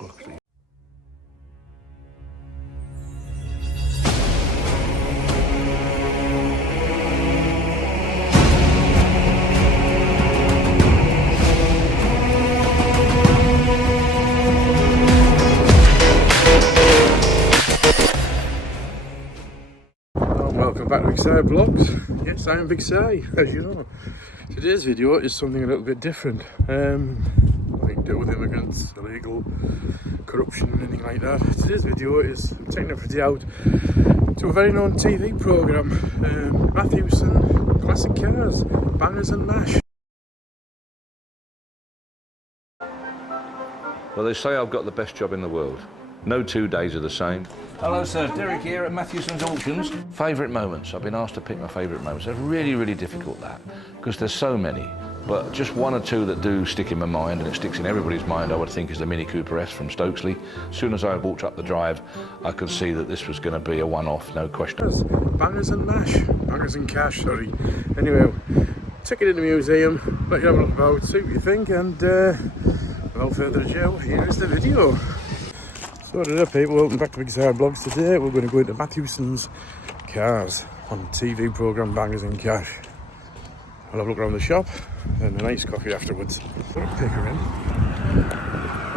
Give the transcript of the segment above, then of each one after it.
Luckily. Welcome back to Big Si Vlogs. Yes, I'm Big Si, as you know. Today's video is something a little bit different. Nothing to do with immigrants, illegal corruption, anything like that. Today's video is taking everybody out to a very known TV programme, Mathewson, Classic Cars, Bangers and Mash. Well, they say I've got the best job in the world. No 2 days are the same. Hello, sir. Derek here at Mathewson's Auctions. Favourite moments. I've been asked to pick my favourite moments. They're really, really difficult, that, because there's so many. But just one or two that do stick in my mind, and it sticks in everybody's mind, I would think, is the Mini Cooper S from Stokesley. As soon as I walked up the drive, I could see that this was going to be a one-off, no question. Bangers and Mash. Bangers and Cash, sorry. Anyway, took it in the museum, let you have a look about, see what you think, and without further ado, here is the video. So today, people, welcome back to Big Si Vlogs. Today we're going to go into Mathewson's Cars on the TV programme Bangers and Cash. I'll have a look around the shop and a nice coffee afterwards. Put a picker in.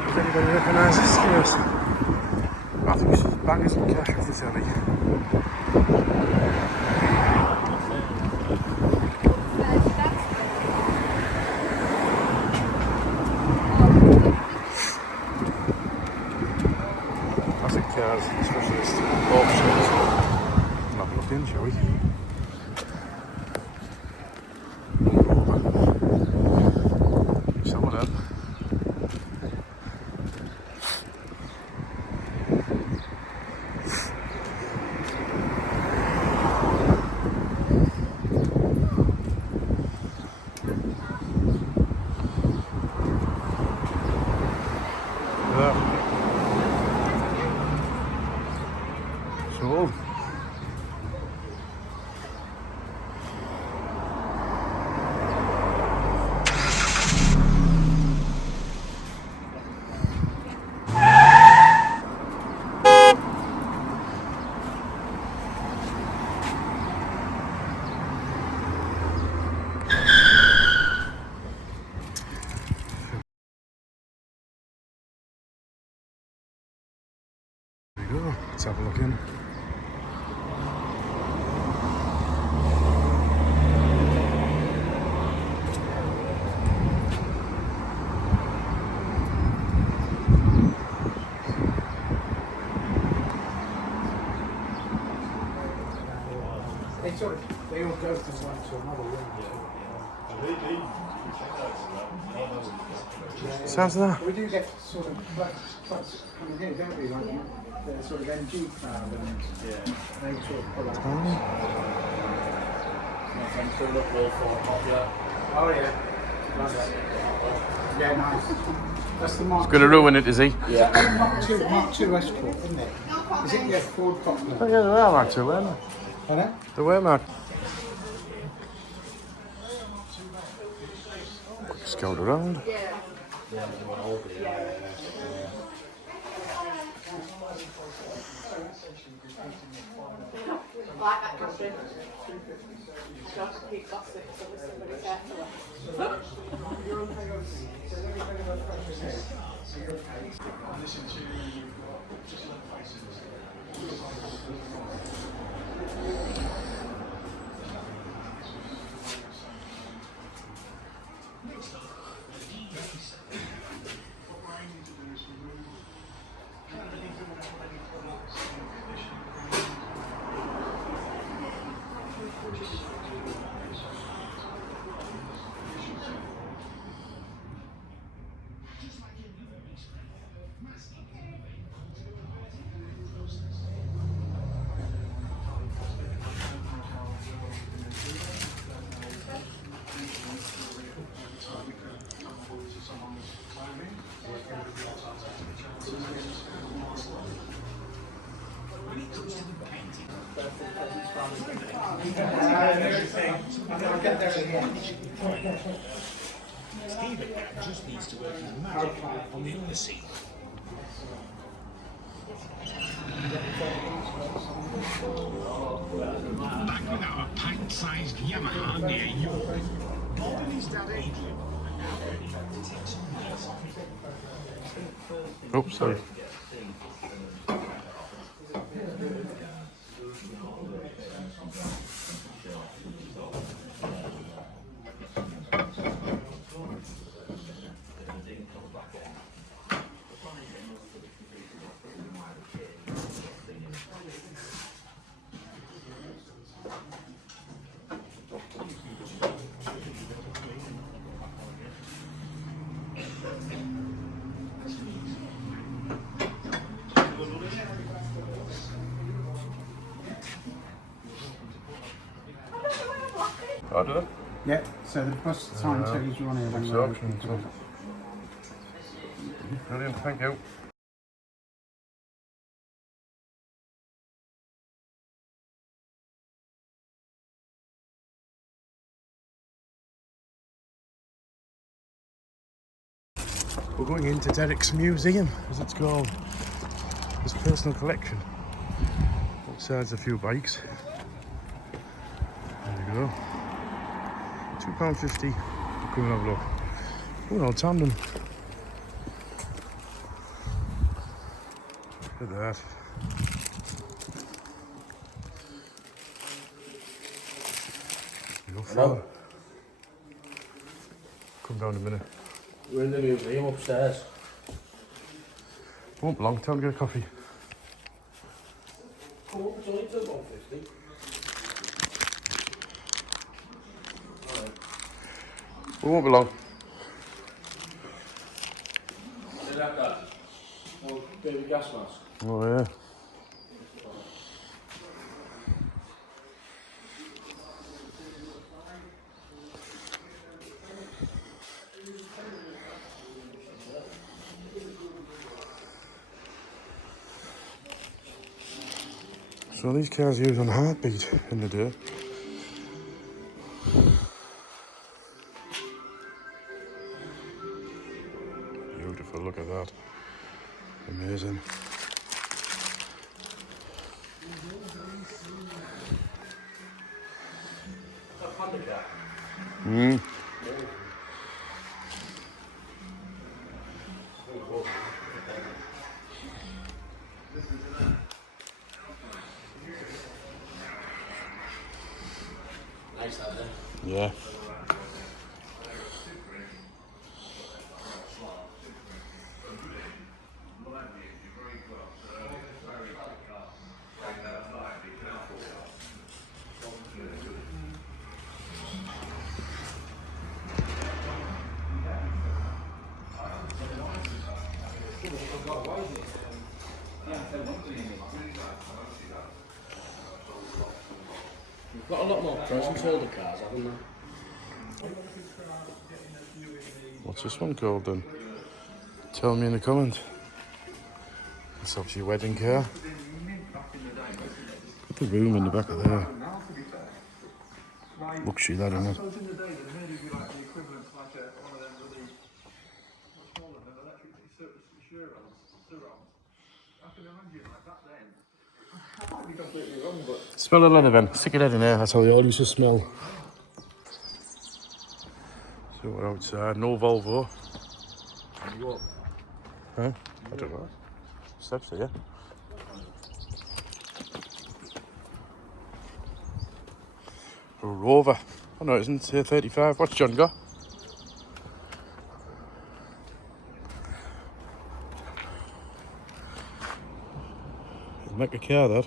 Does anybody recognise this? Yes. Mathewson's Bangers and Cash off the telly. Cars specialist auctions. Have a look in, shall we? Some of them. Sold. There we go. Let's have a look in. They all go from one to another room. Sounds that? We do get sort of trucks coming here, don't we? Like the sort of MG crowd and they sort of pull up. Oh yeah. Yeah, nice. That's the Mark. He's going to ruin it, is he? Yeah. Mark 2 Escort, isn't it? Is it? Yeah, Ford Poplar. Oh yeah, they are Mark 2, weren't they? Hello? They were Mark. Scout around. Like that country. Just keep gossip, so listen very carefully. I'll get there again. Stephen just needs to work his magic on the other scene. Back with our pint-sized Yamaha near York, Bob and his dad Adrian are now ready to take some minutes off. Oh, sorry. I don't know. Yeah, so the bus time tells you on here when you're Absorption. Brilliant, thank you. We're going into Derek's museum, as it's called. His personal collection. Outside's a few bikes. There you go. £2.50. Come and have a look. Oh, an old tandem. Look at that. Hello. Come down in a minute. We're in the museum upstairs. Won't be long, time to get a coffee. Come up, it's only till 150. We won't be long. See that guy? Oh, baby gas mask. Oh yeah. So these cars use on heartbeat in the day. Beautiful, look at that. Amazing. Mm. Nice that there. Yeah. We've got a lot more presents holder cars, haven't we? What's this one called then? Tell me in the comment. It's obviously a wedding car. Got the room in the back of there. Luxury that, isn't it? Smell the leather then. Stick your head in there, that's how they all used to smell. So we're outside, no Volvo. Huh? I don't know. Steps here. A Rover. Oh no, it isn't. It's 35. What's John got? Make a car that.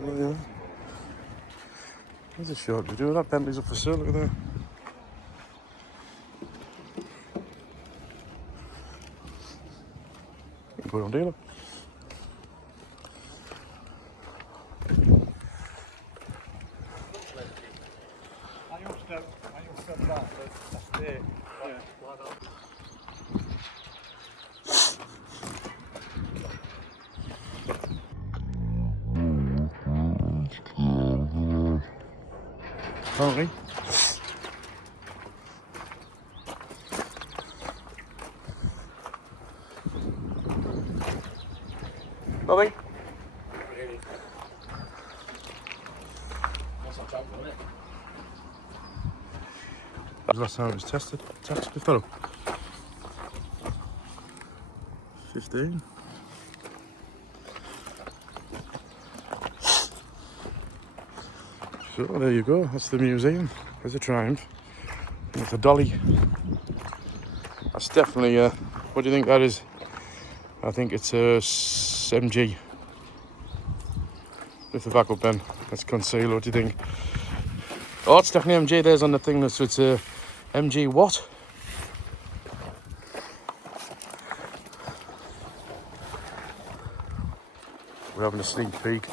Yeah. There's a short video. That Bentley's up for sale, look at that. You can put it on dealer. Apparently. Nothing. That was last time it was tested. Tax good fellow. 15. So there you go. That's the museum. There's a Triumph. And it's a dolly. That's definitely what do you think that is? I think it's a MG with the backup pen. Let's conceal. What do you think? Oh, it's definitely MG. There's on the thing. So it's a MG what? We're having a sneak peek.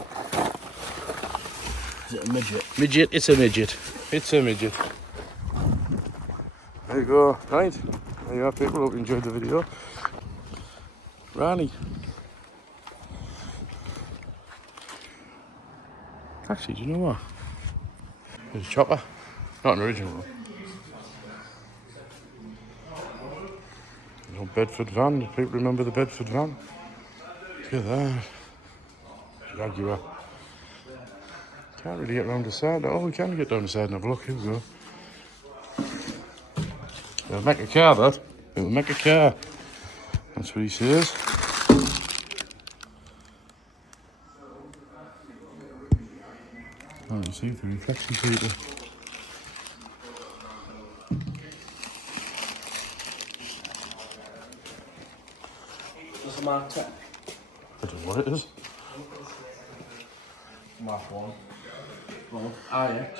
Is it a midget? Midget. It's a midget. It's a midget. There you go. Right. There you are, people. Hope you enjoyed the video. Rani. Actually, do you know what? There's a chopper. Not an original one. An old Bedford van. Do people remember the Bedford van? Look at that. Jaguar. Can't really get round the side. Oh, we can get down the side and have a look. Here we go. They'll make a car, that. They'll make a car. That's what he says. Oh, you see the reflection, people. This is Mark 10. I don't know what it is. Mark 1. Well, IX.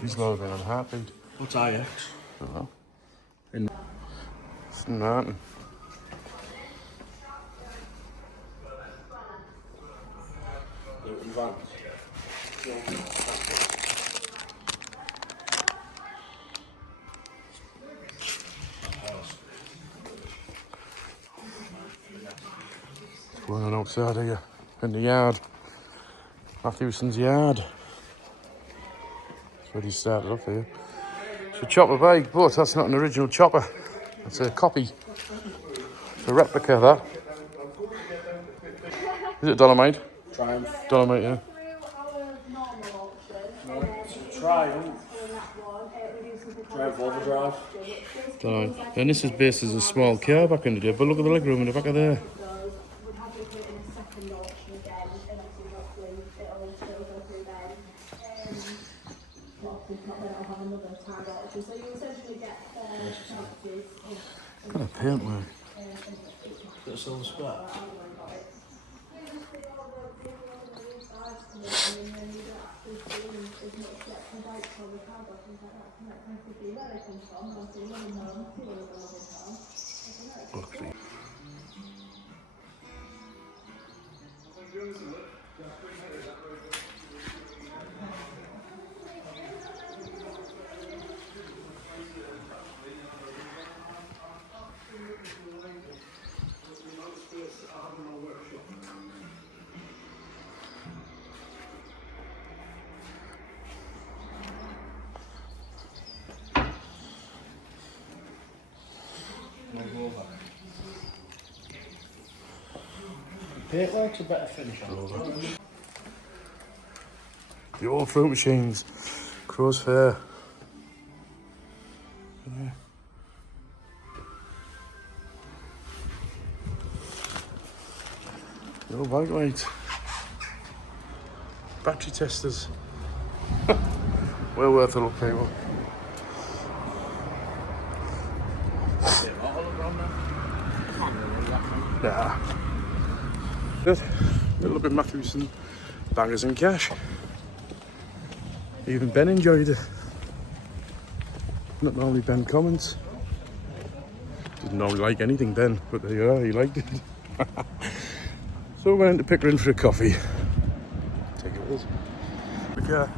He's loading on heartbeat. What's IX? I don't know. In It's Martin. Newton Vans. What's going on outside here? In the yard. Mathewson's yard. That's where he started off here. It's a chopper bike, but that's not an original chopper. It's a copy. It's a replica, that. Is it Dolomite? Triumph. Dolomite, yeah. No, it's a Triumph. Triumph Overdrive. Dolomite. And this is based as a small car back in the day, but look at the legroom in the back of there. What a paint work. Got a silver spot. Luckily. Paintwork's a better finish on it. The old fruit machines. Crow's Fair. Yeah. The old bike lights. Battery testers. Well worth a look, people. Nah. Good. Little bit Mathewson, bangers and cash. Even Ben enjoyed it. Not normally Ben comments. Didn't normally like anything Ben, but there you are, he liked it. So we went to Pickering for a coffee. Take it with us. The car.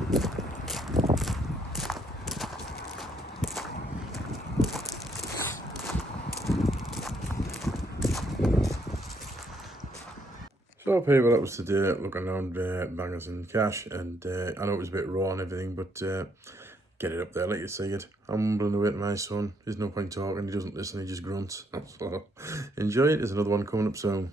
So people, that was today looking around Bangers and Cash, and I know it was a bit raw and everything, but get it up there, let you see it. I'm humbling away to my son. There's no point talking, he doesn't listen, he just grunts. So enjoy it, there's another one coming up soon.